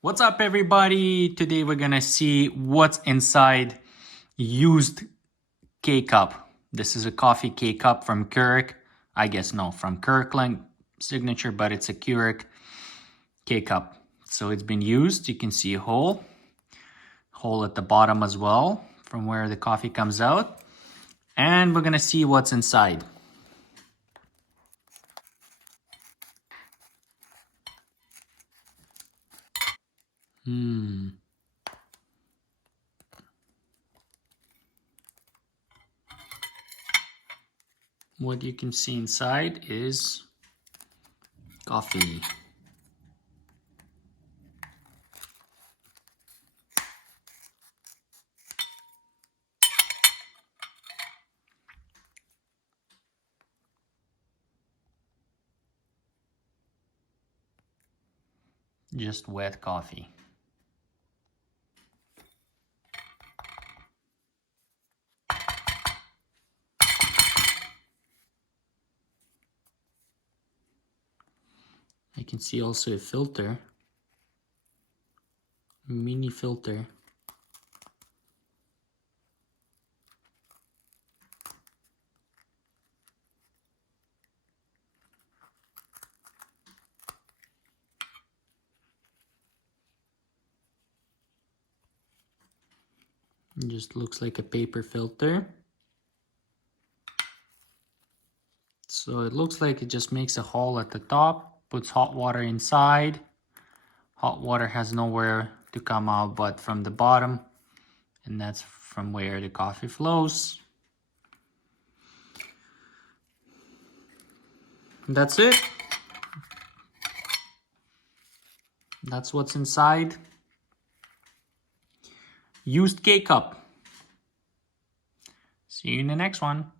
What's up, everybody? Today we're gonna see what's inside used K-Cup. This is a coffee K-Cup from Keurig. I guess no, from Kirkland signature, but it's a Keurig K-Cup. So it's been used. You can see a hole at the bottom as well from where the coffee comes out. And we're gonna see what's inside. What you can see inside is coffee. Just wet coffee. I can see also a filter, mini filter. It just looks like a paper filter. So it looks like it just makes a hole at the top, puts hot water inside. Hot water has nowhere to come out but from the bottom, and that's from where the coffee flows. That's it. That's what's inside. Used K-Cup. See you in the next one.